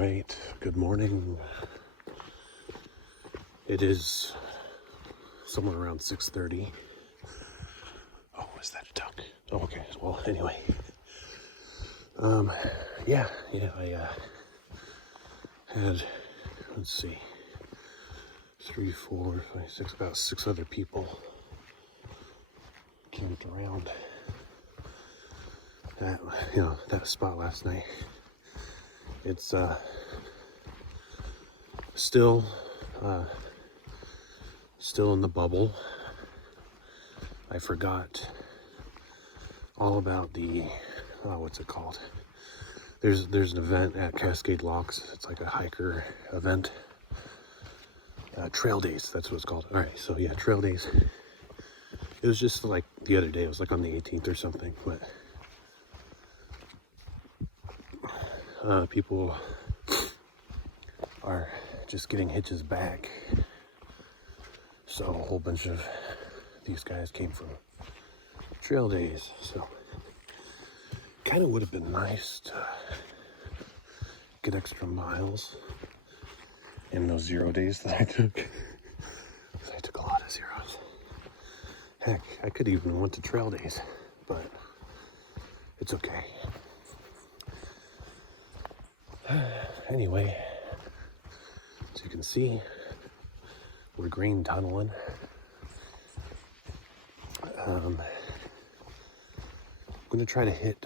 right, good morning. It is somewhere around 6:30. Oh, is that a duck? Oh, okay. Well, anyway. I had, let's see, 3, 4, 5, 6, about 6 other people camped around that spot last night. It's still in the bubble. I forgot all about the what's it called? There's an event at Cascade Locks. It's like a hiker event. Trail days, that's what it's called. All right, so yeah, trail days. It was just like the other day. It was like on the 18th or something, but people are just getting hitches back. So a whole bunch of these guys came from trail days. So kind of would have been nice to get extra miles in those 0 days that I took. Because I took a lot of zeros. Heck, I could even went to trail days, but it's okay. Anyway, as you can see, we're green tunneling. I'm gonna try to hit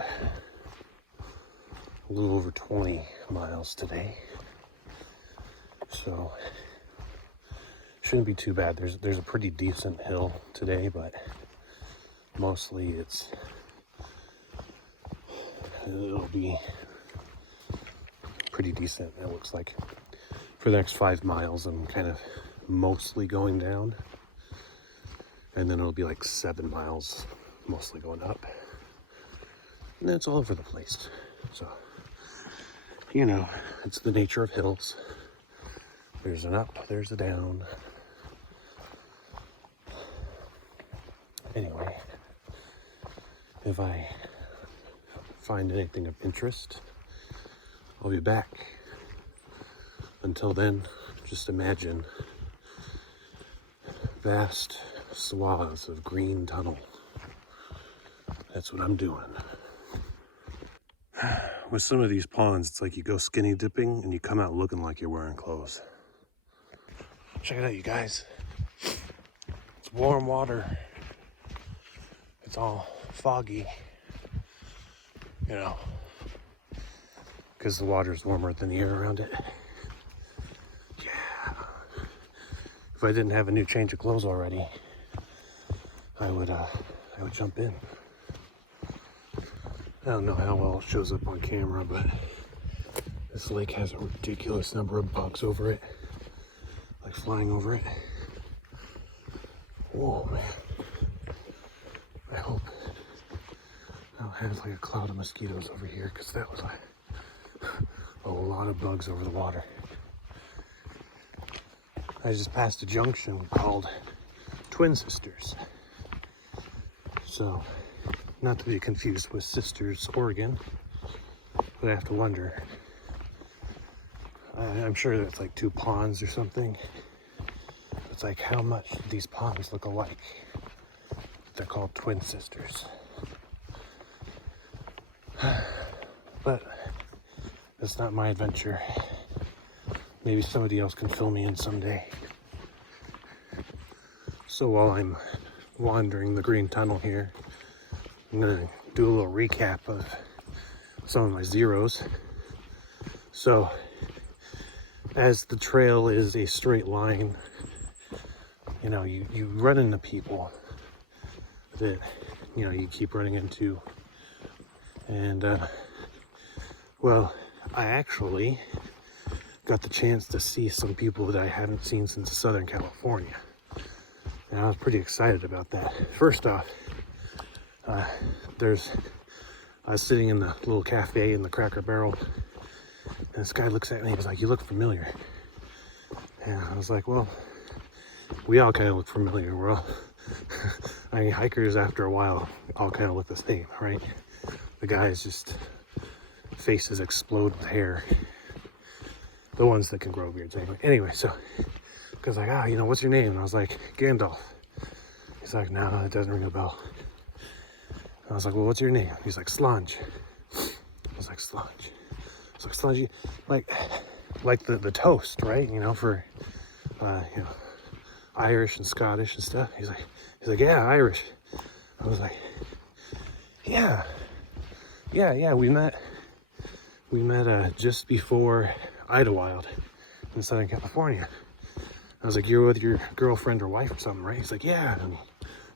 a little over 20 miles today, so shouldn't be too bad. There's a pretty decent hill today, but mostly it'll be pretty decent. It looks like for the next 5 miles I'm kind of mostly going down, and then it'll be like 7 miles mostly going up, and then it's all over the place. So it's the nature of hills. There's an up, there's a down. Anyway, if I find anything of interest, I'll be back. Until then, just imagine vast swaths of green tunnel. That's what I'm doing. With some of these ponds, it's like you go skinny dipping and you come out looking like you're wearing clothes. Check it out, you guys. It's warm water. It's all foggy, because the water's warmer than the air around it. Yeah. If I didn't have a new change of clothes already, I would jump in. I don't know how well it shows up on camera, but this lake has a ridiculous number of bugs over it, like flying over it. Whoa, man. I hope I don't have like a cloud of mosquitoes over here, because that was like a lot of bugs over the water. I just passed a junction called Twin Sisters. So, not to be confused with Sisters, Oregon, but I have to wonder. I'm sure that's like 2 ponds or something. It's like, how much do these ponds look alike? They're called Twin Sisters. But that's not my adventure. Maybe somebody else can fill me in someday. So while I'm wandering the green tunnel here, I'm gonna do a little recap of some of my zeros. So, as the trail is a straight line, you run into people that, you keep running into. And, I actually got the chance to see some people that I haven't seen since Southern California. And I was pretty excited about that. First off, I was sitting in the little cafe in the Cracker Barrel, and this guy looks at me, he was like, "You look familiar." And I was like, well, we all kind of look familiar. We're all, hikers after a while all kind of look the same, right? The guy's just faces explode with hair. The ones that can grow beards anyway. So, because like, you know, what's your name? And I was like, Gandalf. He's like, no, it doesn't ring a bell. And I was like, well, what's your name? He's like, Slunge. I was like, Slunge. I was like, Slunge, like the toast, right? You know, for, you know, Irish and Scottish and stuff. He's like, yeah, Irish. I was like, yeah, we met just before Idlewild in Southern California. I was like, you're with your girlfriend or wife or something, right? He's like, yeah. And he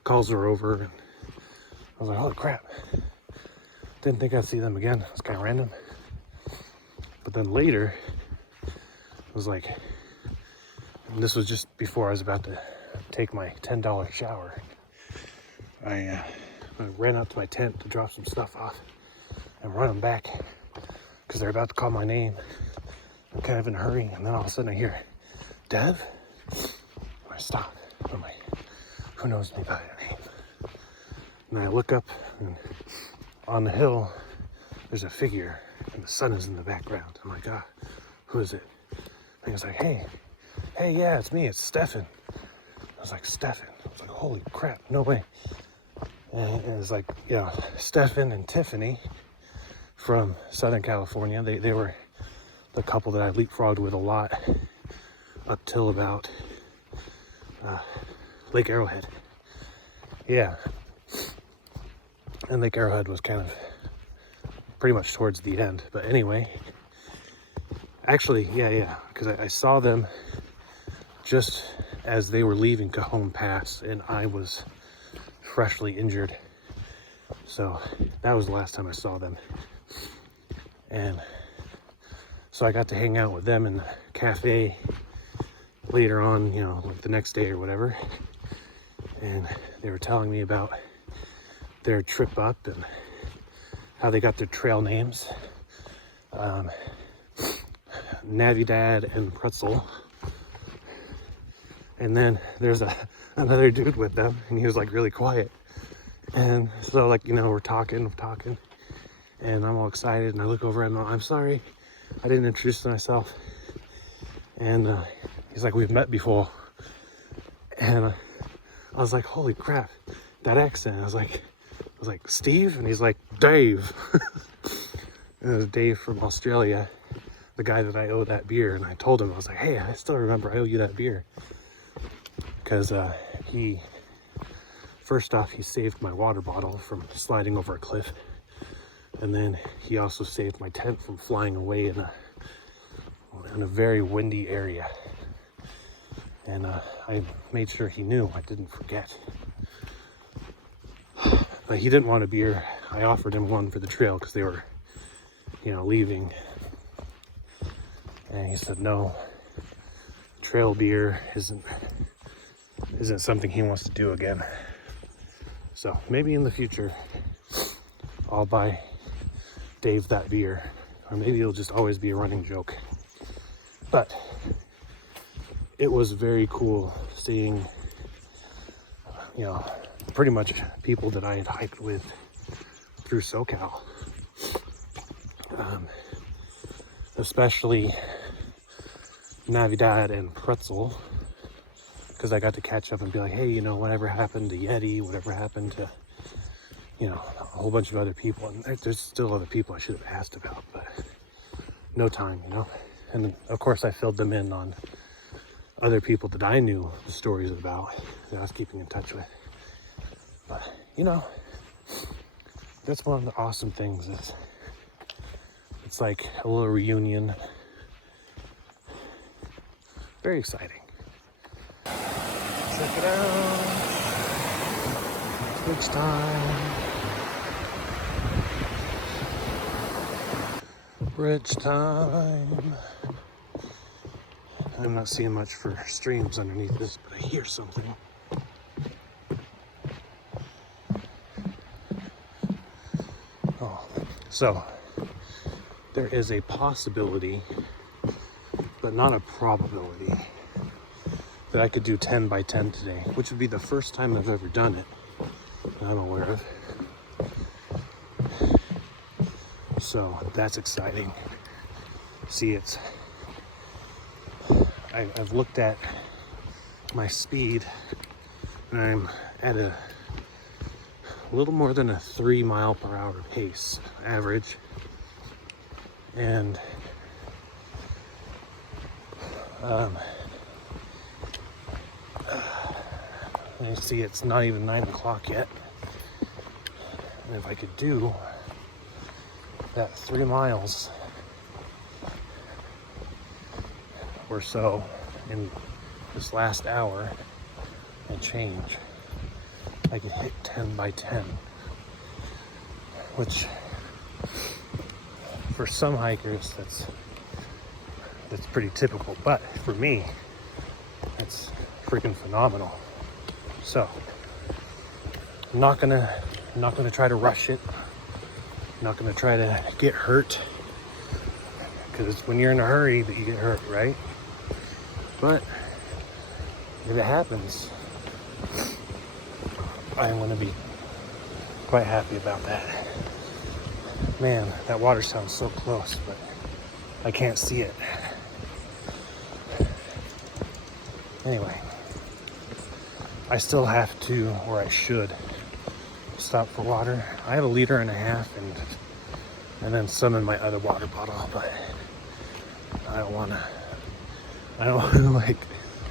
calls her over, and I was like, holy crap. Didn't think I'd see them again. It was kind of random. But then later, it was like, and this was just before I was about to take my $10 shower. I ran up to my tent to drop some stuff off and run them back because they're about to call my name. I'm kind of in a hurry, and then all of a sudden I hear, Dev? I stop. I'm like, who knows me by a name? And I look up, and on the hill, there's a figure, and the sun is in the background. I'm like, who is it? And he was like, hey, yeah, it's me, it's Stefan. I was like, Stefan? I was like, holy crap, no way. And it was like, you know, Stefan and Tiffany from Southern California. They were the couple that I leapfrogged with a lot up till about Lake Arrowhead. Yeah. And Lake Arrowhead was kind of pretty much towards the end. But anyway, actually, yeah, because I saw them just as they were leaving Cajon Pass, and I was freshly injured. So that was the last time I saw them. And so I got to hang out with them in the cafe later on, you know, like the next day or whatever. And they were telling me about their trip up and how they got their trail names. Navidad and Pretzel. And then there's another dude with them, and he was like really quiet. And so, like, you know, we're talking, and I'm all excited, and I look over and I'm sorry, I didn't introduce myself. And he's like, we've met before. And I was like, holy crap, that accent. I was like, Steve? And he's like, Dave. And it was Dave from Australia, the guy that I owe that beer. And I told him, I was like, hey, I still remember I owe you that beer. Because first off, he saved my water bottle from sliding over a cliff. And then he also saved my tent from flying away in a very windy area. And I made sure he knew I didn't forget. But he didn't want a beer. I offered him one for the trail because they were, you know, leaving. And he said, no, trail beer isn't something he wants to do again. So maybe in the future, I'll buy Dave that beer. Or maybe it'll just always be a running joke. But it was very cool seeing, you know, pretty much people that I had hiked with through SoCal. Especially Navidad and Pretzel, because I got to catch up and be like, hey, you know, whatever happened to Yeti, whatever happened to, you know, a whole bunch of other people. And there's still other people I should have asked about, but no time, you know. And of course I filled them in on other people that I knew the stories about, that I was keeping in touch with. But, you know, that's one of the awesome things is it's like a little reunion. Very exciting. Check it out. Switch time. Bridge time. I'm not seeing much for streams underneath this, but I hear something. Oh, so there is a possibility, but not a probability, that I could do 10 by 10 today, which would be the first time I've ever done it that I'm aware of. So that's exciting. See, it's I've looked at my speed, and I'm at a little more than a 3 mile per hour pace average. And you see it's not even 9 o'clock yet. And if I could do that 3 miles or so in this last hour and change, I could hit 10 by 10, which for some hikers that's pretty typical, but for me it's freaking phenomenal. So I'm not gonna try to rush it. I'm not gonna try to get hurt, because when you're in a hurry that you get hurt, right? But if it happens, I'm gonna be quite happy about that. Man, that water sounds so close, but I can't see it. Anyway, I still have to, or I should, stop for water. I have 1.5 liters and then some in my other water bottle, but I don't wanna like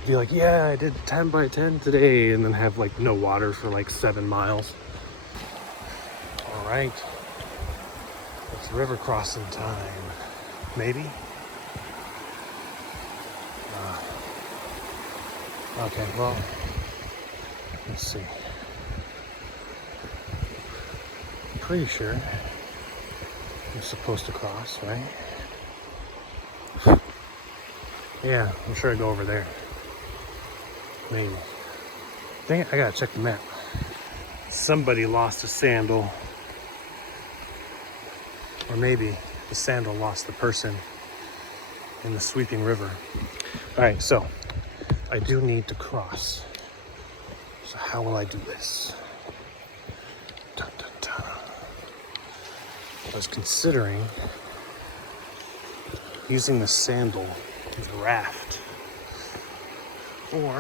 be like, yeah, I did 10 by 10 today, and then have like no water for like 7 miles. All right, it's river crossing time, maybe. Okay, well, let's see. I'm pretty sure I'm supposed to cross, right? Yeah, I'm sure I go over there. Maybe. Dang it, I gotta check the map. Somebody lost a sandal. Or maybe the sandal lost the person in the sweeping river. All right, so I do need to cross. So how will I do this? Dun, dun, dun. I was considering using the sandal as a raft, or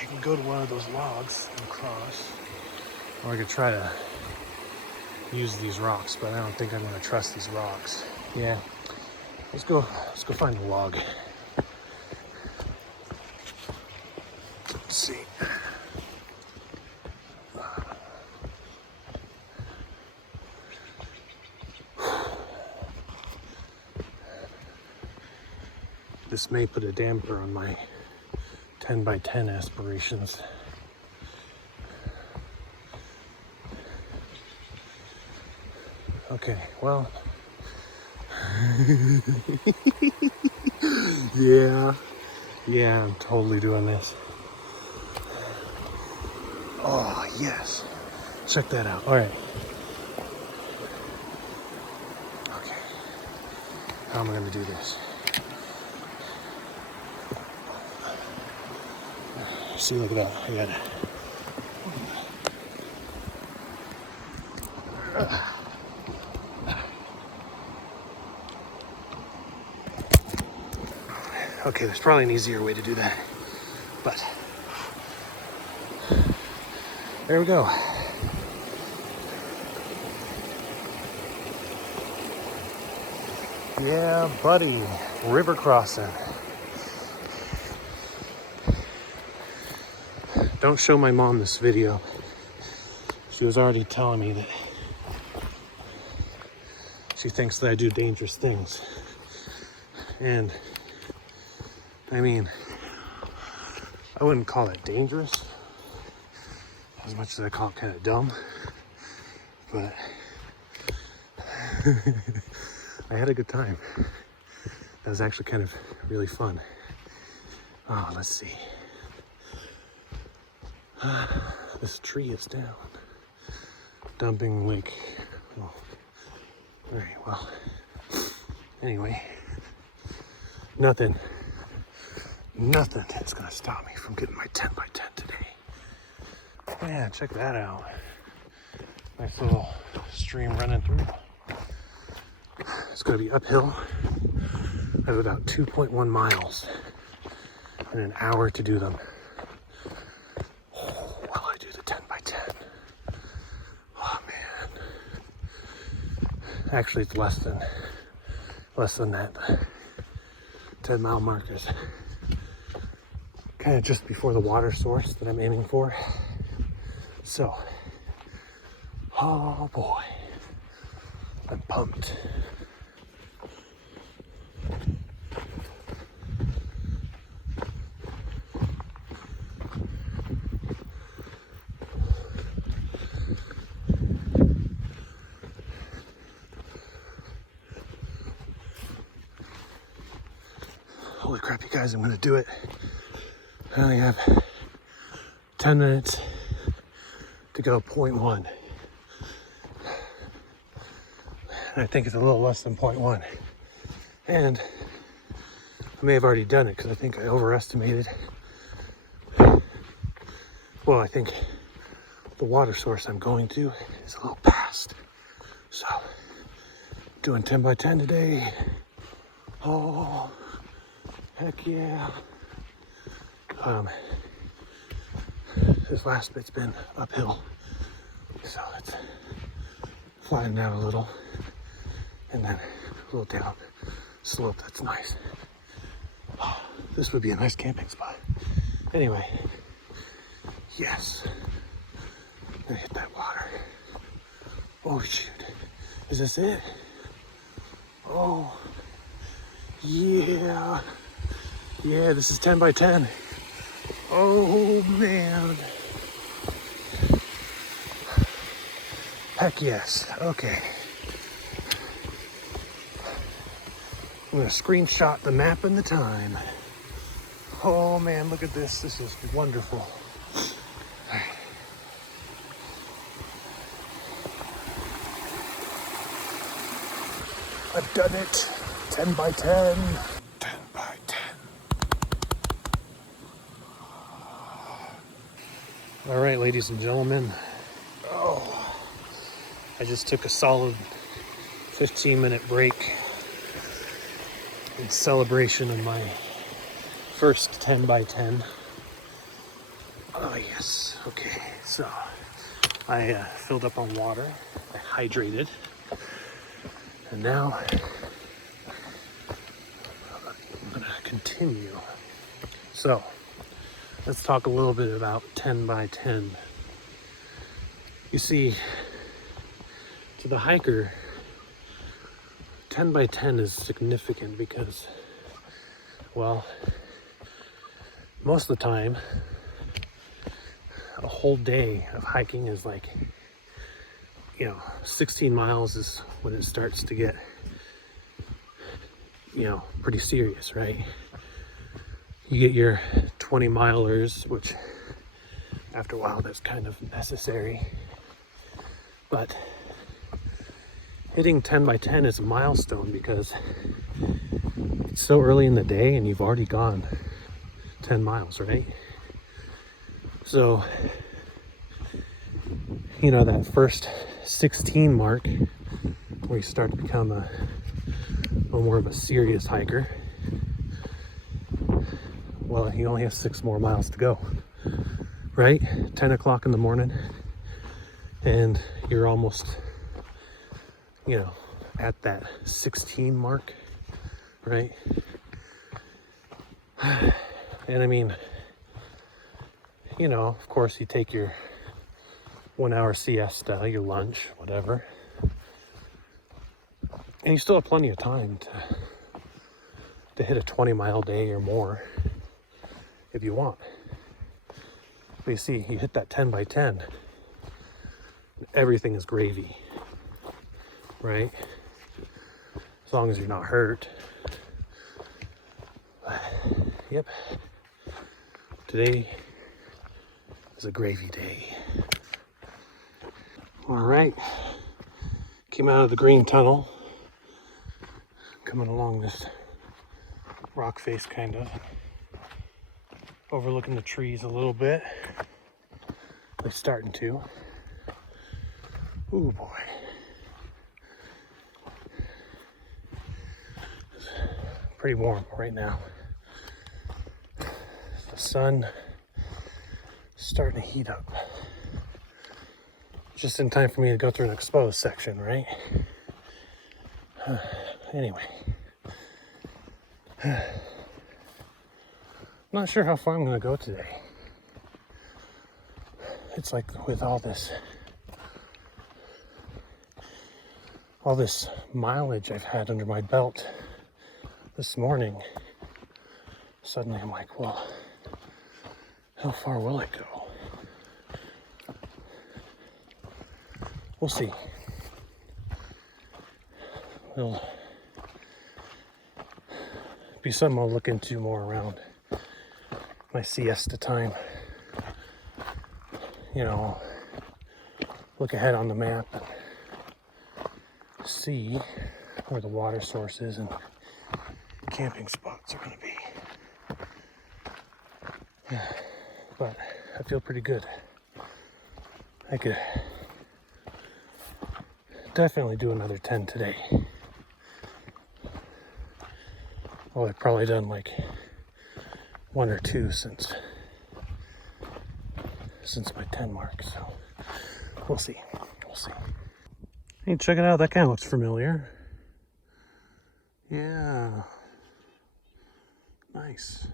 I can go to one of those logs and cross, or I could try to use these rocks, but I don't think I'm gonna trust these rocks. Yeah, let's go find the log. Let's see. This may put a damper on my 10 by 10 aspirations. Okay, well, yeah, I'm totally doing this. Oh, yes. Check that out. All right. Okay. How am I going to do this? See, look at that. I got it. Okay, there's probably an easier way to do that, but there we go. Yeah, buddy, river crossing. Don't show my mom this video. She was already telling me that she thinks that I do dangerous things. And I mean, I wouldn't call it dangerous as much as I call it kind of dumb, but I had a good time. That was actually kind of really fun. Oh, let's see. This tree is down. Dumping like, oh, all right, well, anyway, nothing is gonna stop me from getting my 10 by 10 today. Yeah, check that out. Nice little stream running through. It's gonna be uphill. I have about 2.1 miles. and an hour to do them. Oh, will I do the 10 by 10? Oh man. Actually, it's less than that. 10-mile mark is kind of just before the water source that I'm aiming for. So, oh boy, I'm pumped. Holy crap, you guys, I'm gonna do it. I only have 10 minutes to go 0.1. And I think it's a little less than 0.1. And I may have already done it because I think I overestimated. Well, I think the water source I'm going to is a little past. So, doing 10 by 10 today. Oh, heck yeah. This last bit's been uphill, so it's flattened out a little, and then a little down slope. That's nice. Oh, this would be a nice camping spot. Anyway, yes. I'm gonna hit that water. Oh shoot, is this it? Oh, yeah. Yeah, this is 10 by 10. Oh man. Heck yes. Okay. I'm gonna screenshot the map and the time. Oh man, look at this. This is wonderful. All right. I've done it. 10 by 10. 10 by 10. All right, ladies and gentlemen. Oh, I just took a solid 15-minute break in celebration of my first 10 by 10. Oh yes, okay. So I filled up on water, I hydrated, and now I'm gonna continue. So let's talk a little bit about 10 by 10. You see, to the hiker, 10 by 10 is significant because, well, most of the time, a whole day of hiking is like, 16 miles is when it starts to get, pretty serious, right? You get your 20 milers, which after a while that's kind of necessary. But hitting 10 by 10 is a milestone because it's so early in the day and you've already gone 10 miles, right? So, that first 16 mark where you start to become a more of a serious hiker, well, you only have 6 more miles to go, right? 10 o'clock in the morning, and you're almost, at that 16 mark, right? And I mean, of course, you take your 1-hour siesta, your lunch, whatever, and you still have plenty of time to hit a 20-mile day or more if you want. But you see, you hit that 10 by 10, everything is gravy, right? As long as you're not hurt. But, yep, today is a gravy day. All right, came out of the green tunnel, coming along this rock face kind of, overlooking the trees a little bit. They're starting to. Ooh boy. It's pretty warm right now. The sun starting to heat up. Just in time for me to go through an exposed section, right? Anyway. I'm not sure how far I'm going to go today. It's like with all this mileage I've had under my belt this morning, suddenly I'm like, well, how far will it go? We'll see. It'll be something I'll look into more around my siesta time. You know, look ahead on the map and see where the water sources and camping spots are going to be. But I feel pretty good. I could definitely do another 10 today. Well, I've probably done like 1 or 2 since my 10 mark, so we'll see. Hey, check it out. That kind of looks familiar. Yeah. Nice.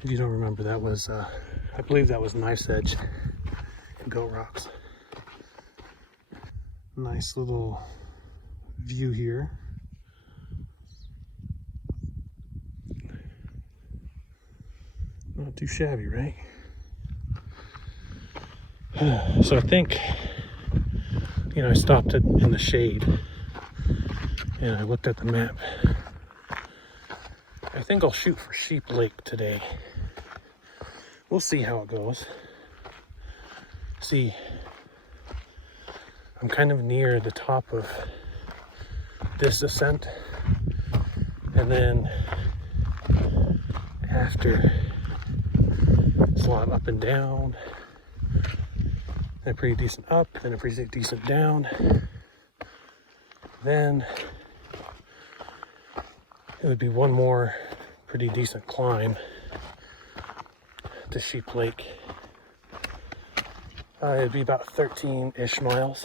If you don't remember, that was, I believe that was Knife's Edge and Goat Rocks. Nice little view here. Not too shabby, right? So I think, you know, I stopped in the shade and I looked at the map. I think I'll shoot for Sheep Lake today. We'll see how it goes. See, I'm kind of near the top of this ascent, and then after it's a lot up and down, and a pretty decent up, and a pretty decent down. Then it would be one more pretty decent climb to Sheep Lake. It'd be about 13-ish miles.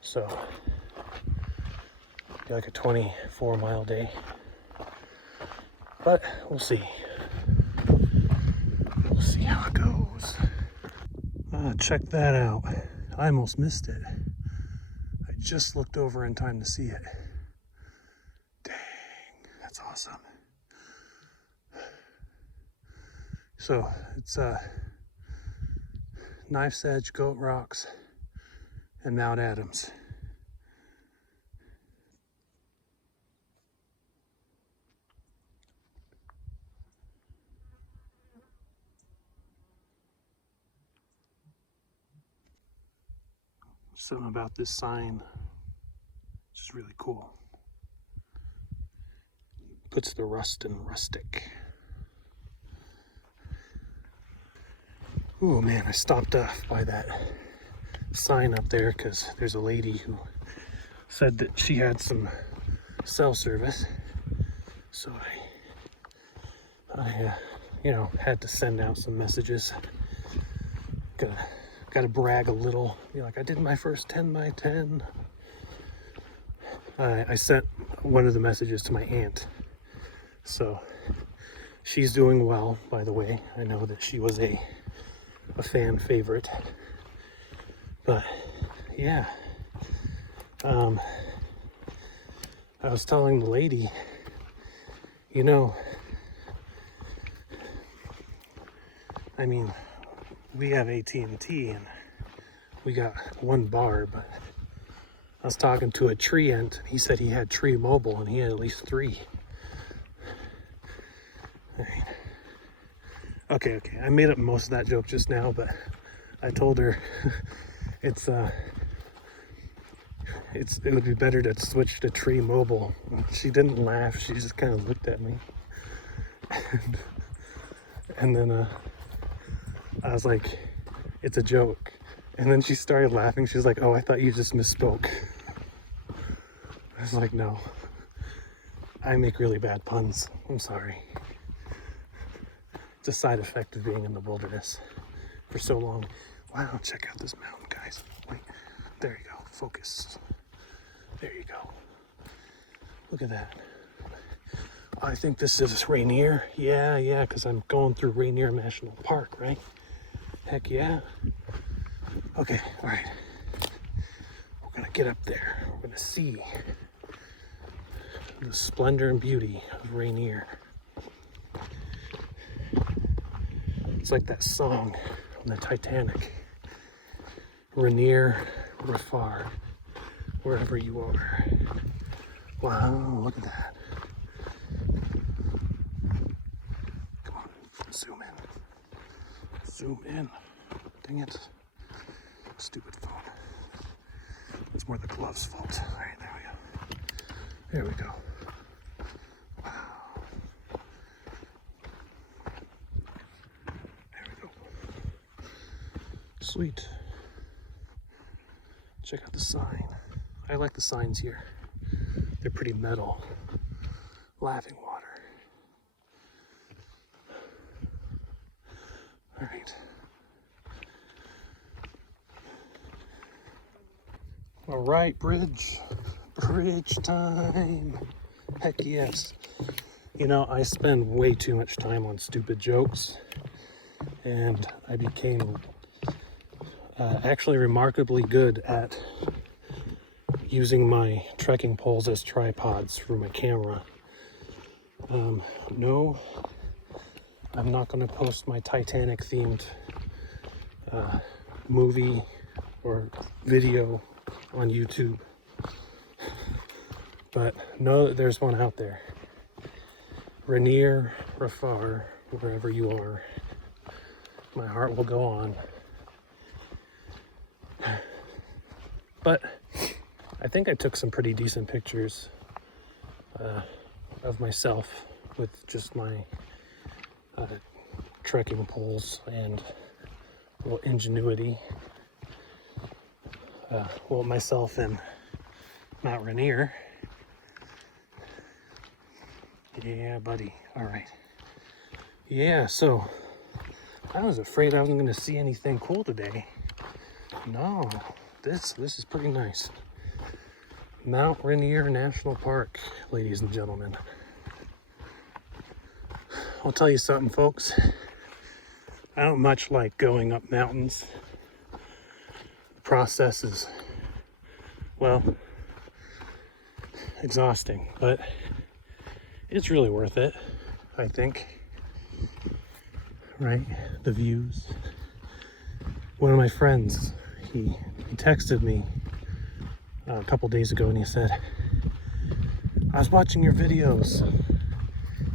So, be like a 24-mile day. But we'll see. We'll see how it goes. Check that out. I almost missed it. I just looked over in time to see it. Dang, that's awesome. So it's Knife's Edge, Goat Rocks, and Mount Adams. Something about this sign, which is really cool. Puts the rust in rustic. Oh man, I stopped off by that sign up there because there's a lady who said that she had some cell service. So I you know, had to send out some messages. Gotta brag a little. Be like, I did my first 10 by 10. I sent one of the messages to my aunt. So she's doing well, by the way. I know that she was a fan favorite. But yeah. I was telling the lady, you know, I mean, we have AT&T and we got one bar, but I was talking to a tree ant and he said he had Tree Mobile and he had at least 3. Okay, I made up most of that joke just now, but I told her it would be better to switch to Tree Mobile. She didn't laugh, she just kind of looked at me. And then I was like, it's a joke. And then she started laughing. She was like, oh, I thought you just misspoke. I was like, no. I make really bad puns. I'm sorry. a side effect of being in the wilderness for so long. Wow, check out this mountain, guys. Wait, there you go. Focus. There you go. Look at that. I think this is Rainier. Yeah, because I'm going through Rainier National Park, right? Heck yeah. Okay, all right. We're gonna get up there. We're gonna see the splendor and beauty of Rainier. It's like that song on the Titanic. Rainier, Rafar, wherever you are. Wow, look at that. Come on, zoom in. Zoom in. Dang it. Stupid phone. It's more the glove's fault. All right, there we go. There we go. Wow. There we go. Sweet. Check out the sign. I like the signs here. They're pretty metal. Laughing water. All right. All right, bridge time. Heck yes. You know, I spend way too much time on stupid jokes, and I became actually remarkably good at using my trekking poles as tripods for my camera. No, I'm not going to post my Titanic themed movie or video on YouTube, but know that there's one out there. Rainier, Rafar, wherever you are, my heart will go on. But I think I took some pretty decent pictures of myself with just my trekking poles and a little ingenuity. Well, myself and Mount Rainier. Yeah, buddy. All right. Yeah, so I was afraid I wasn't going to see anything cool today. No, this is pretty nice. Mount Rainier National Park, ladies and gentlemen. I'll tell you something, folks. I don't much like going up mountains. The process is, well, exhausting, but it's really worth it, I think. Right? The views. One of my friends, he texted me a couple days ago and he said, I was watching your videos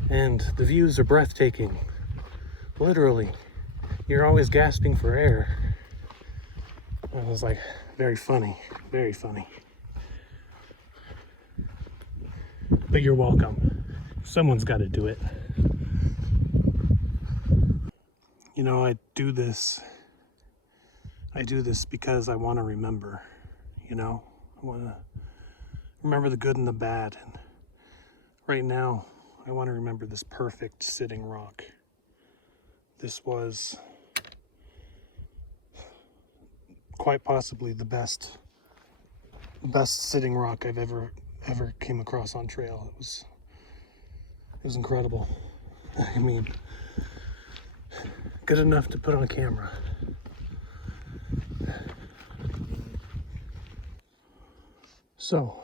and the views are breathtaking. Literally, you're always gasping for air. I was like, very funny, very funny. But you're welcome. Someone's got to do it. You know, I do this because I want to remember, you know? I want to remember the good and the bad. And right now, I want to remember this perfect sitting rock. This was quite possibly the best sitting rock I've ever came across on trail. It was incredible. I mean, good enough to put on camera. So,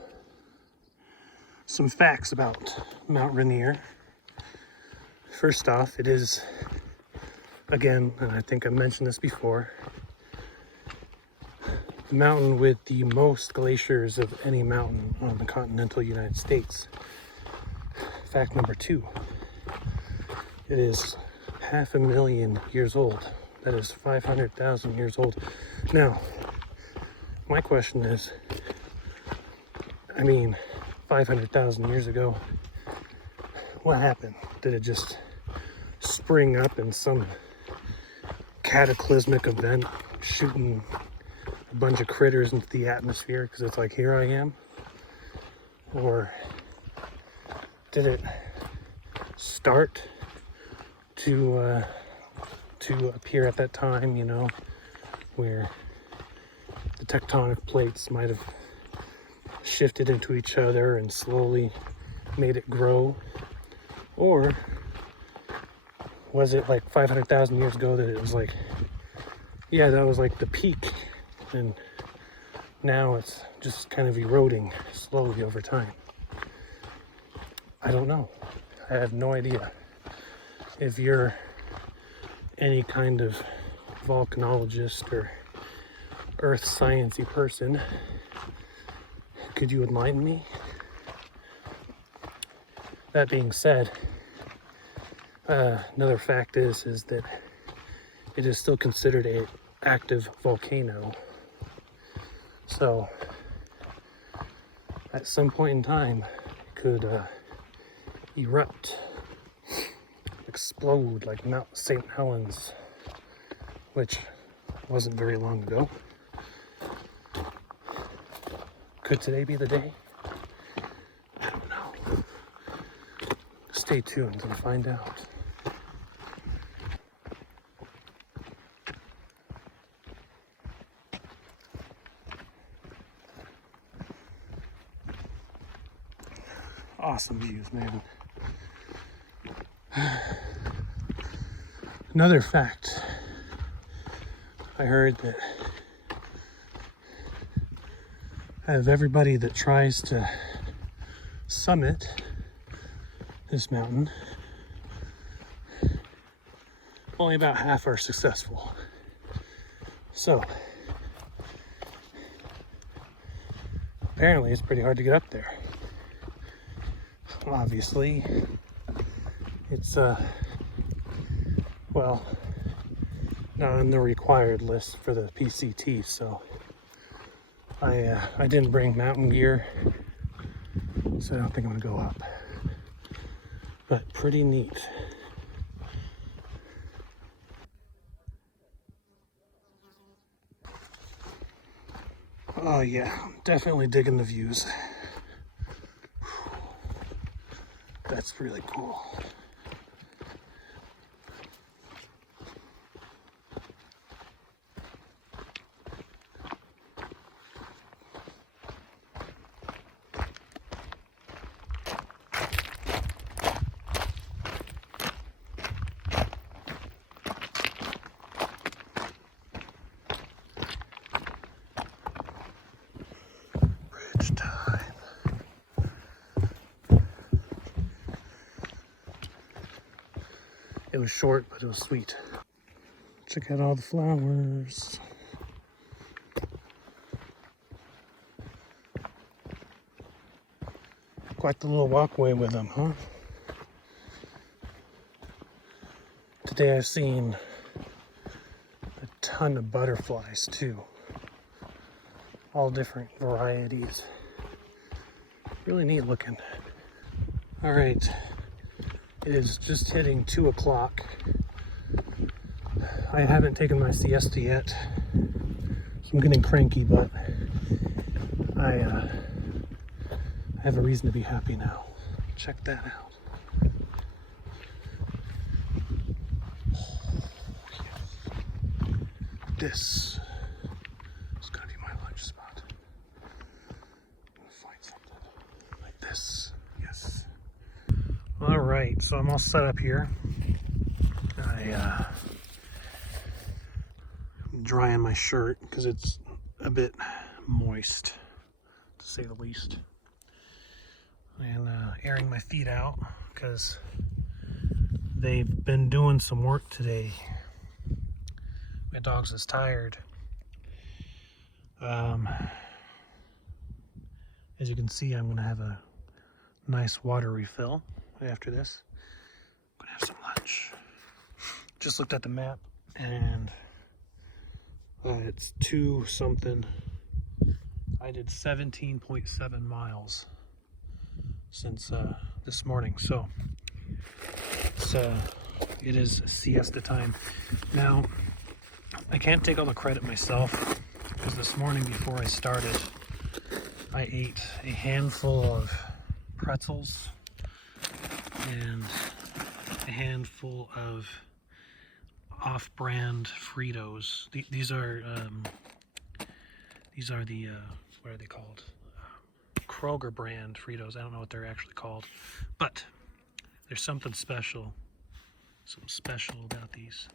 some facts about Mount Rainier. First off, it is, again, and I think I mentioned this before, the mountain with the most glaciers of any mountain on the continental United States. Fact number 2, it is 500,000 years old. That is 500,000 years old. Now, my question is, 500,000 years ago, what happened? Did it just spring up in some cataclysmic event, shooting a bunch of critters into the atmosphere because it's like, here I am? Or did it start to to appear at that time, you know, where the tectonic plates might have shifted into each other and slowly made it grow? Or was it like 500,000 years ago that it was like, yeah, that was like the peak, and now it's just kind of eroding slowly over time? I don't know. I have no idea. If you're any kind of volcanologist or earth sciencey person, could you enlighten me? That being said, another fact is that it is still considered an active volcano. So at some point in time, it could erupt, explode like Mount St. Helens, which wasn't very long ago. Could today be the day? I don't know. Stay tuned and find out. Awesome views, man. Another fact, I heard that out of everybody that tries to summit this mountain, only about half are successful. So apparently it's pretty hard to get up there. Obviously, it's well, not on the required list for the PCT, so I didn't bring mountain gear, so I don't think I'm gonna go up. But pretty neat. Oh yeah, definitely digging the views. That's really cool. Bridge time. It was short, but it was sweet. Check out all the flowers. Quite the little walkway with them, huh? Today I've seen a ton of butterflies too. All different varieties. Really neat looking. All right. It is just hitting 2 o'clock. I haven't taken my siesta yet, so I'm getting cranky, but I have a reason to be happy now. Check that out. This is gonna be my lunch spot. I'm gonna find something like this. Yes. All right, so I'm all set up here. I'm drying my shirt because it's a bit moist, to say the least. And airing my feet out because they've been doing some work today. My dog's is tired. As you can see, I'm gonna have a nice water refill after this. I'm gonna have some lunch. Just looked at the map and it's 2 something. I did 17.7 miles since this morning, so it is siesta time. Now, I can't take all the credit myself because this morning before I started, I ate a handful of pretzels and a handful of off-brand Fritos. These are the what are they called? Kroger brand Fritos. I don't know what they're actually called, but there's something special about these.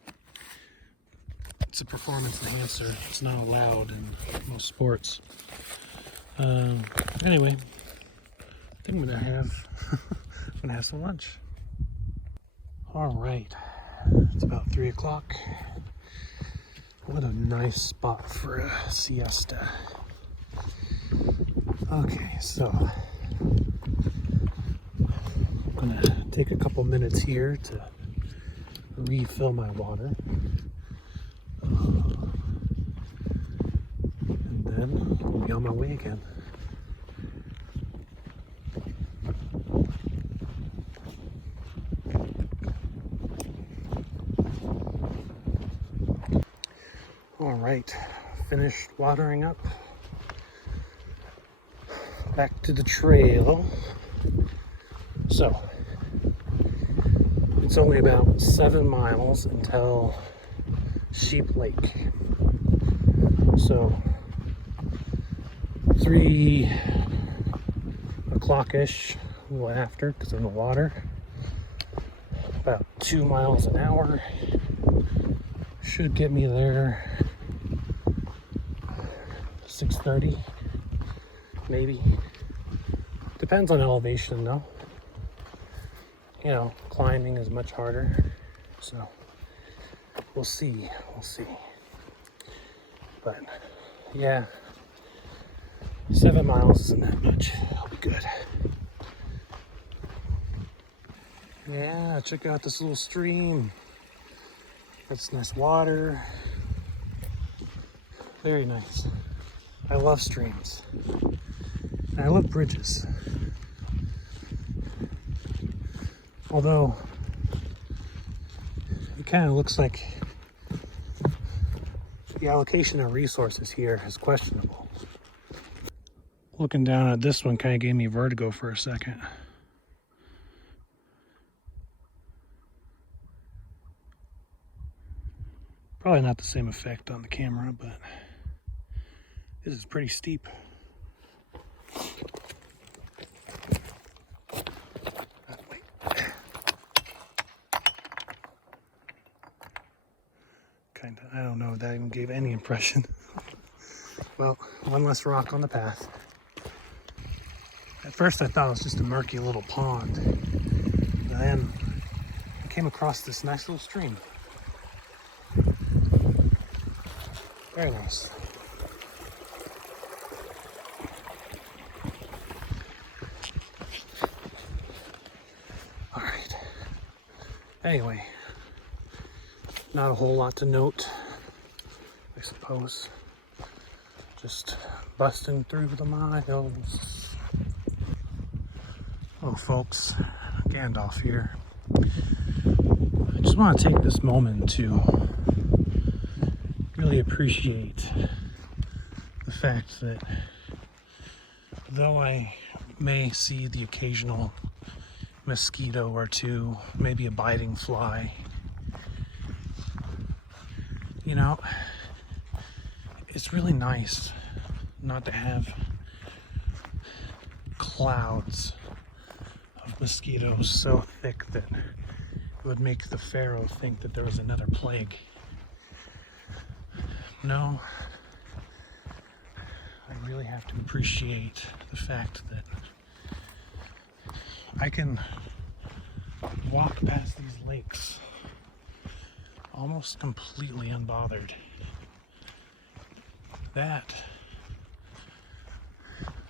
It's a performance enhancer. It's not allowed in most sports. Anyway, I think I'm gonna have some lunch. All right, it's about 3 o'clock. What a nice spot for a siesta. Okay, so I'm gonna take a couple minutes here to refill my water. And then I'll be on my way again. All right, finished watering up. Back to the trail. So, it's only about 7 miles until Sheep Lake. So, 3 o'clock-ish, a little after, because of the water. About 2 miles an hour. Should get me there 6:30, maybe. Depends on elevation though. You know, climbing is much harder. So we'll see. But yeah, 7 miles isn't that much. I'll be good. Yeah, check out this little stream. That's nice water. Very nice. I love streams. And I love bridges. Although, it kind of looks like the allocation of resources here is questionable. Looking down at this one kind of gave me vertigo for a second. Probably not the same effect on the camera, but this is pretty steep. Kinda, I don't know if that even gave any impression. Well, one less rock on the path. At first I thought it was just a murky little pond. And then I came across this nice little stream. Very nice. All right. Anyway, not a whole lot to note, I suppose. Just busting through the miles. Oh, folks, Gandalf here. I just want to take this moment to really appreciate the fact that though I may see the occasional mosquito or two, maybe a biting fly, you know, it's really nice not to have clouds of mosquitoes so thick that it would make the Pharaoh think that there was another plague. No, I really have to appreciate the fact that I can walk past these lakes almost completely unbothered. That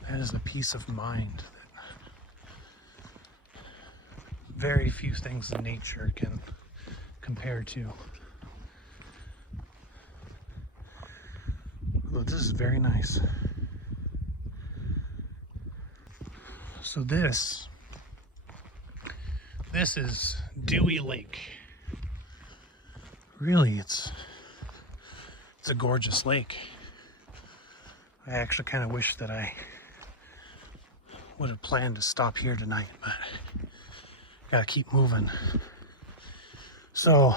is a peace of mind that very few things in nature can compare to. Well, this is very nice. So this is Dewey Lake. Really, it's a gorgeous lake. I actually kind of wish that I would have planned to stop here tonight, but gotta keep moving. So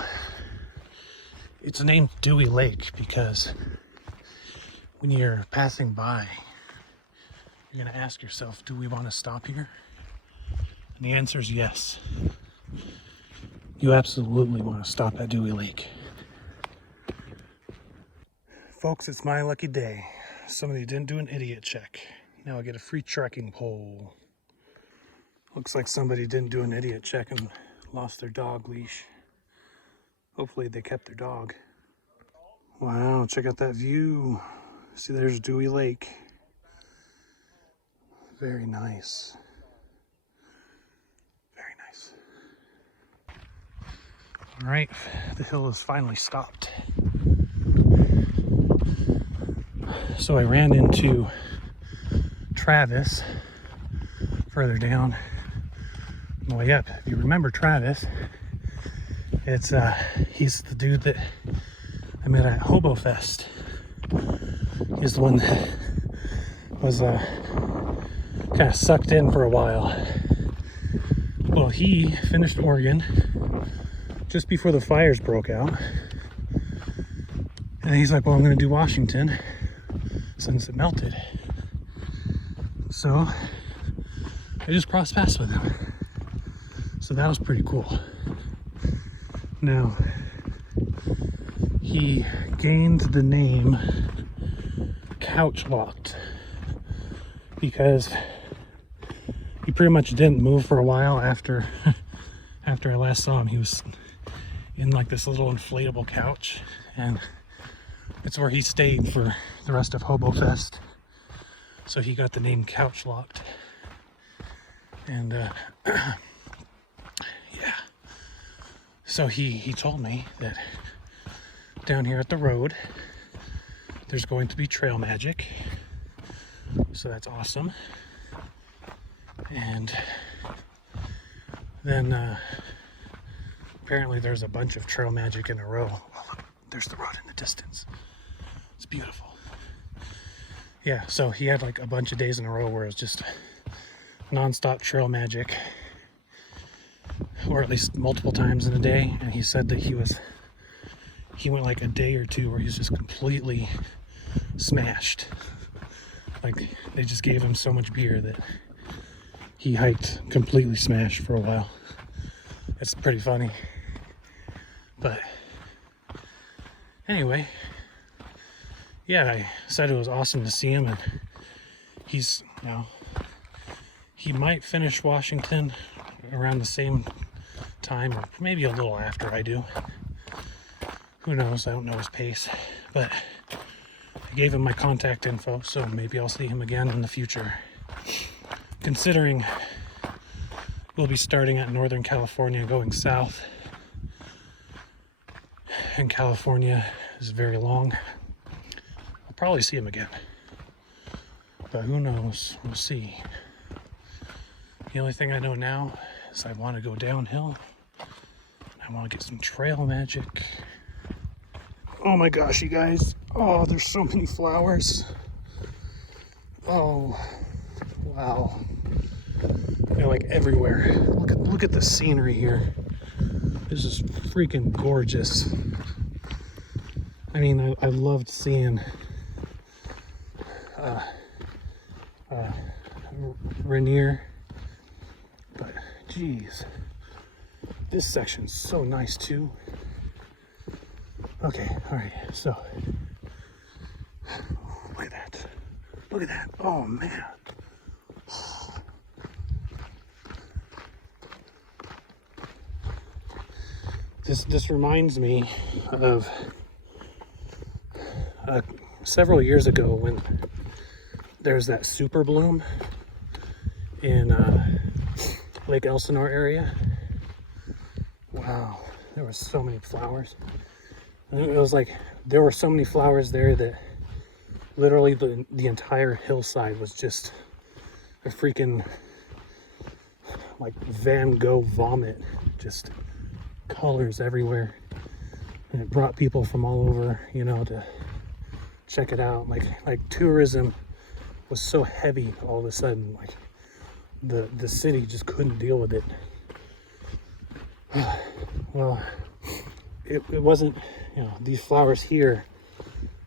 It's named Dewey Lake because when you're passing by, you're gonna ask yourself, do we want to stop here? And the answer is yes. You absolutely want to stop at Dewey Lake. Folks, it's my lucky day. Somebody didn't do an idiot check. Now I get a free trekking pole. Looks like somebody didn't do an idiot check and lost their dog leash. Hopefully they kept their dog. Wow, check out that view. See, there's Dewey Lake. Very nice. Very nice. All right, the hill has finally stopped. So I ran into Travis further down on the way up. If you remember Travis, it's he's the dude that I met at Hobofest. He's the one that was kind of sucked in for a while. Well, he finished Oregon just before the fires broke out. And he's like, well, I'm going to do Washington since it melted. So I just crossed paths with him. So that was pretty cool. Now, he gained the name Couchlocked because he pretty much didn't move for a while after I last saw him. He was in like this little inflatable couch, and it's where he stayed for the rest of Hobofest. So he got the name Couchlocked. And yeah. So he told me that down here at the road there's going to be trail magic. So that's awesome. And then apparently there's a bunch of trail magic in a row. Oh, look, there's the road in the distance. It's beautiful. Yeah, so he had like a bunch of days in a row where it was just non-stop trail magic, or at least multiple times in a day. And he said that he went like a day or two where he's just completely smashed. Like they just gave him so much beer that he hiked completely smashed for a while. It's pretty funny. But anyway, yeah, I said it was awesome to see him, and he's, you know, he might finish Washington around the same time, or maybe a little after I do. Who knows? I don't know his pace, but I gave him my contact info, so maybe I'll see him again in the future. Considering we'll be starting at Northern California, going south, and California is very long. I'll probably see him again, but who knows? We'll see. The only thing I know now is I want to go downhill. I want to get some trail magic. Oh my gosh, you guys. Oh, there's so many flowers. Oh, wow. They're like everywhere. Look at the scenery here. This is freaking gorgeous. I mean, I loved seeing Rainier, but geez, this section's so nice too. Okay, all right, so look at that. Look at that. Oh man. This reminds me of several years ago when there's that super bloom in Lake Elsinore area. Wow, there were so many flowers. And it was like there were so many flowers there that literally the entire hillside was just a freaking like Van Gogh vomit, just colors everywhere. And it brought people from all over, you know, to check it out. Like tourism was so heavy all of a sudden, like the city just couldn't deal with it. Well, it wasn't, you You know, these flowers here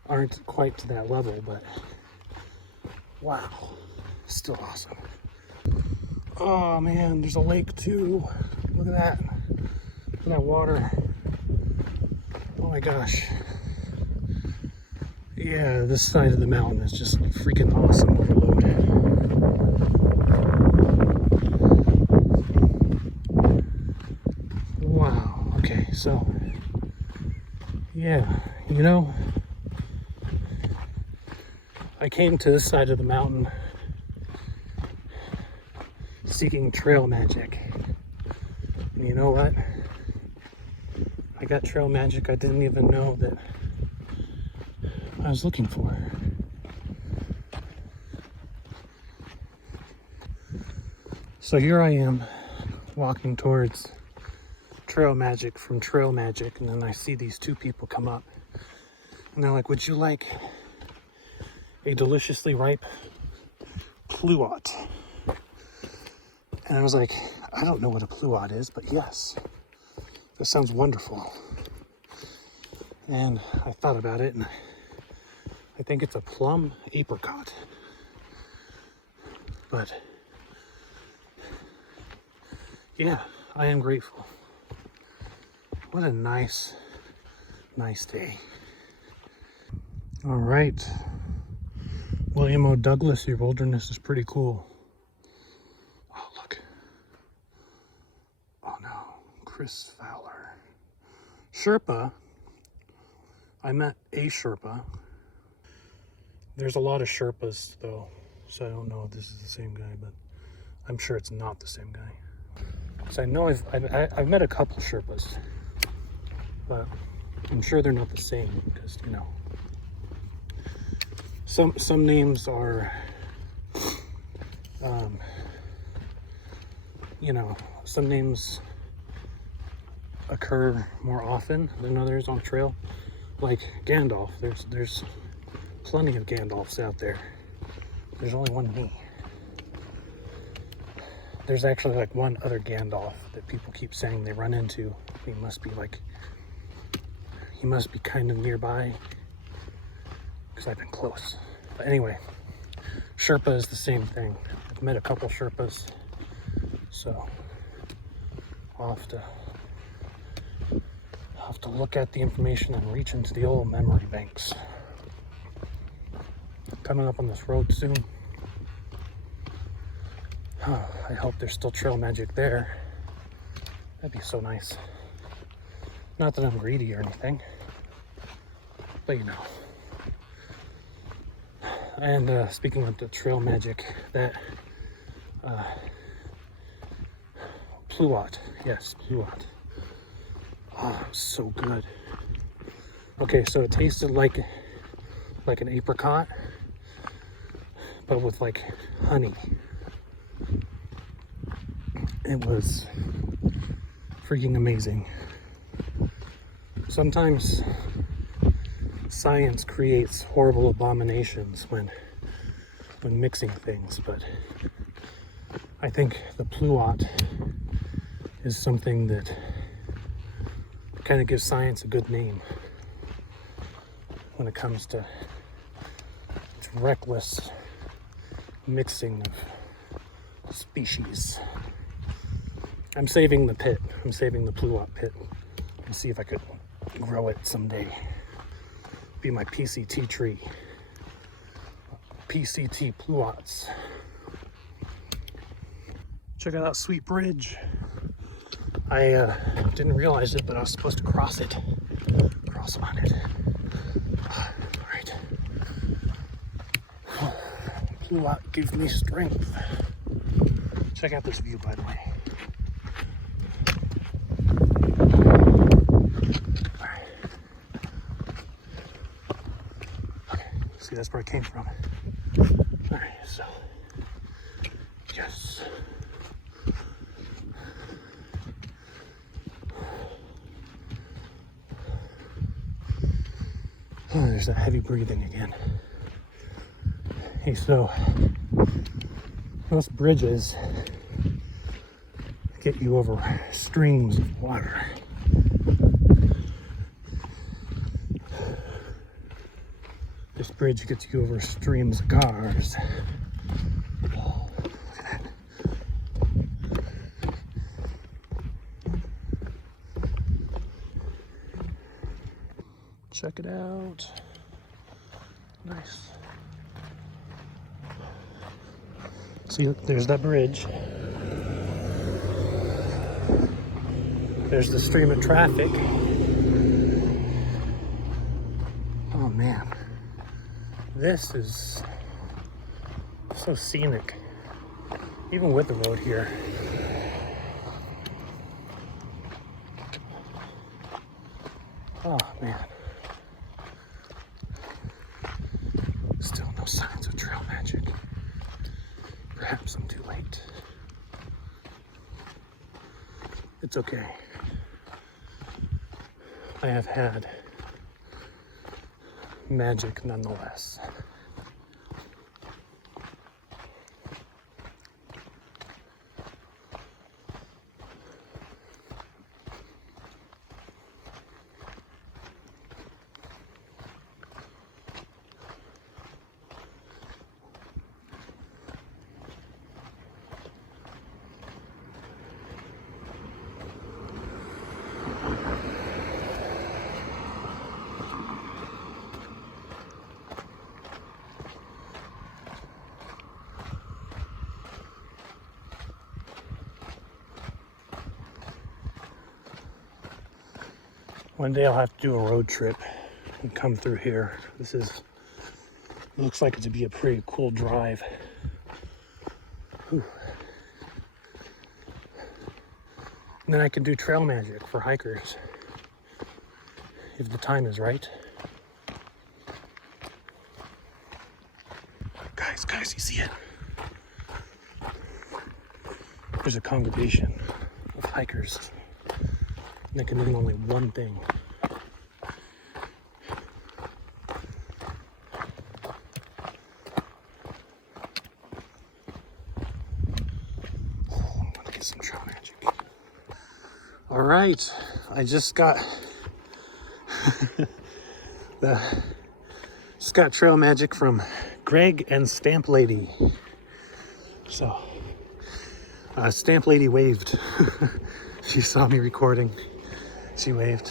aren't quite to that level, but wow, still awesome. Oh man, there's a lake too. Look at that. Look at that water. Oh my gosh. Yeah, this side of the mountain is just freaking awesome overload. Wow, okay, so yeah, you know, I came to this side of the mountain seeking trail magic. And you know what? I got trail magic I didn't even know that I was looking for. So here I am walking towards trail magic from trail magic, and then I see these two people come up and they're like, would you like a deliciously ripe pluot? And I was like, I don't know what a pluot is, but yes, this sounds wonderful. And I thought about it, and I think it's a plum apricot. But yeah, I am grateful. What a nice day. All right. William O. Douglas, your wilderness is pretty cool. Oh, look. Oh no, Chris Fowler. Sherpa. I met a Sherpa. There's a lot of Sherpas though, so I don't know if this is the same guy, but I'm sure it's not the same guy. So I know I've met a couple Sherpas, but I'm sure they're not the same because, you know, some names are, you know, some names occur more often than others on trail. Like Gandalf, there's plenty of Gandalfs out there. There's only one me. There's actually like one other Gandalf that people keep saying they run into. He must be kind of nearby because I've been close. But anyway, Sherpa is the same thing. I've met a couple Sherpas, so I'll have to look at the information and reach into the old memory banks. Coming up on this road soon. Oh, I hope there's still trail magic there. That'd be so nice. Not that I'm greedy or anything, but you know. And speaking of the trail magic, that pluot, yes, pluot. Oh, it was so good. Okay, so it tasted like an apricot, but with like honey. It was freaking amazing. Sometimes science creates horrible abominations when mixing things, but I think the pluot is something that kind of gives science a good name when it comes to its reckless mixing of species. I'm saving the pit. I'm saving the pluot pit. I'll see if I could grow it someday. Be my PCT tree. PCT pluots. Check out that sweet bridge. I didn't realize it, but I was supposed to cross it. Cross on it. Alright. Pluot gives me strength. Check out this view, by the way. See, that's where I came from. Alright, so yes. Oh, there's that heavy breathing again. Hey, so those bridges get you over streams of water. This bridge gets you over streams of cars. Oh, look at that. Check it out. Nice. See, there's that bridge. There's the stream of traffic. Oh man, this is so scenic, even with the road here. Oh man. Still no signs of trail magic. Perhaps I'm too late. It's okay. I have had magic nonetheless. One day I'll have to do a road trip and come through here. Looks like it to be a pretty cool drive. Whew. And then I can do trail magic for hikers if the time is right. Guys, you see it? There's a congregation of hikers. And they can do only one thing. Oh, I'm gonna get some trail magic. All right, I just got trail magic from Gregg and Stamp Lady. So, Stamp Lady waved. She saw me recording. She waved.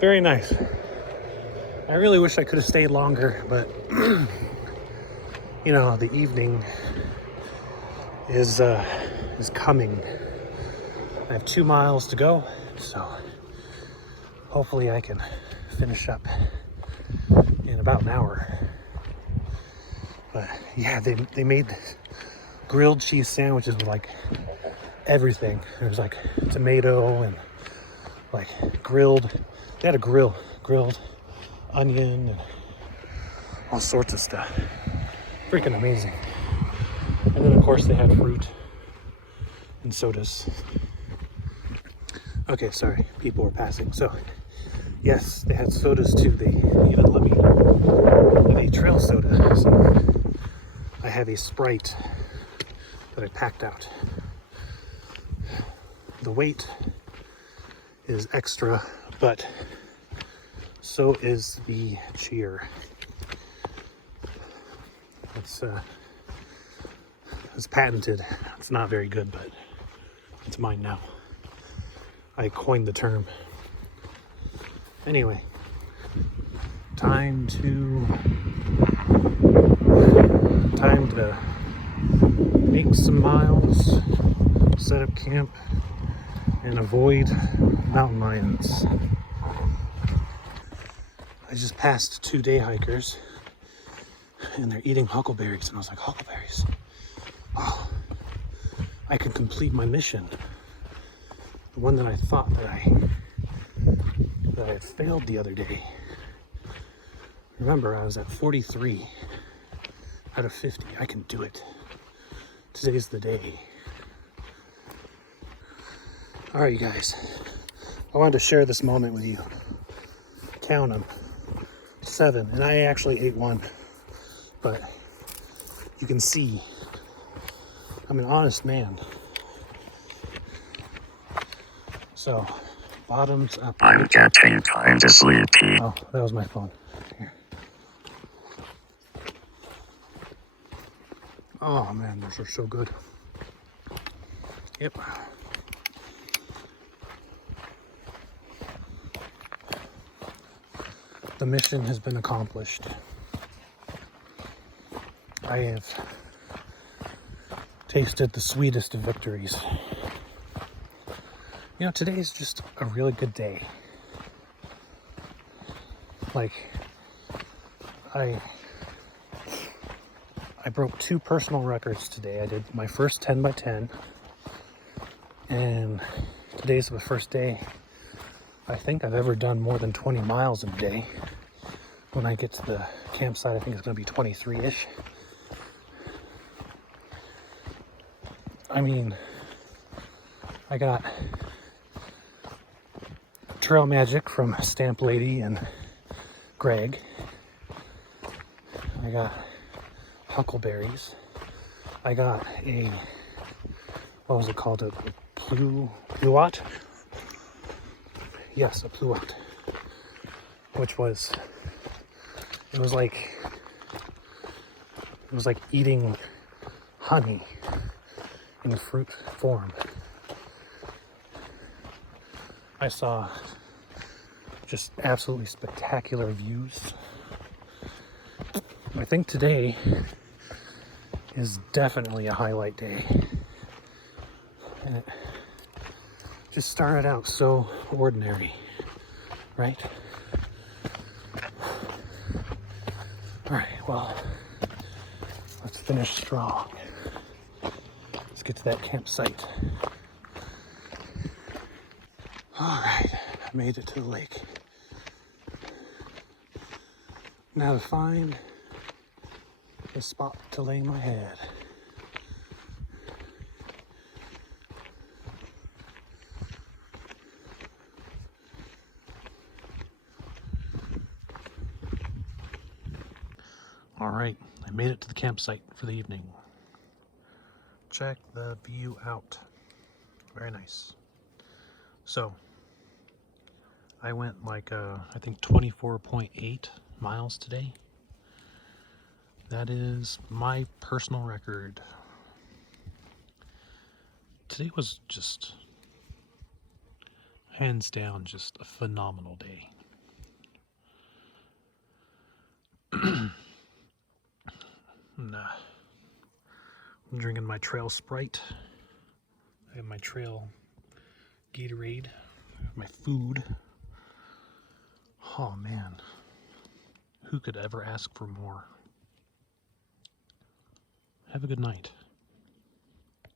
Very nice. I really wish I could have stayed longer, but you know, the evening is coming. I have 2 miles to go, so hopefully I can finish up in about an hour. But yeah, they made grilled cheese sandwiches with like everything. There's like tomato and like grilled. They had a grilled onion and all sorts of stuff. Freaking amazing. And then of course they had fruit and sodas. Okay, sorry, people were passing. So yes, they had sodas too. They even let me have a trail soda. So I have a Sprite that I packed out. The weight is extra, but so is the cheer. It's patented. It's not very good, but it's mine now. I coined the term. Anyway, time to make some miles, set up camp, and avoid mountain lions. I just passed 2 day hikers and they're eating huckleberries, and I was like, huckleberries? Oh, I could complete my mission. The one that I thought that I had failed the other day. Remember, I was at 43 out of 50. I can do it. Today's the day. All right, you guys. I wanted to share this moment with you. Count them. 7, and I actually ate 1, but you can see I'm an honest man. So, bottoms up. I'm getting kind of sleepy. Oh, that was my phone. Here. Oh man, those are so good. Yep. The mission has been accomplished. I have tasted the sweetest of victories. You know, today is just a really good day. Like, I broke 2 personal records today. I did my first 10 by 10, and today's the first day I think I've ever done more than 20 miles in a day. When I get to the campsite, I think it's going to be 23-ish. I mean, I got Trail Magic from Stamp Lady and Gregg. I got huckleberries. I got a, what was it called? A pluot? Yes, a pluot. Which was, it was like eating honey in fruit form. I saw just absolutely spectacular views. I think today is definitely a highlight day. And it just started out so ordinary, right? All right, well, let's finish strong. Let's get to that campsite. All right, I made it to the lake. Now to find a spot to lay my head. All right, I made it to the campsite for the evening. Check the view out. Very nice. So, I went like, I think 24.8 miles today. That is my personal record. Today was just, hands down, just a phenomenal day. Nah. I'm drinking my trail Sprite. I have my trail Gatorade. I have my food. Oh man. Who could ever ask for more? Have a good night.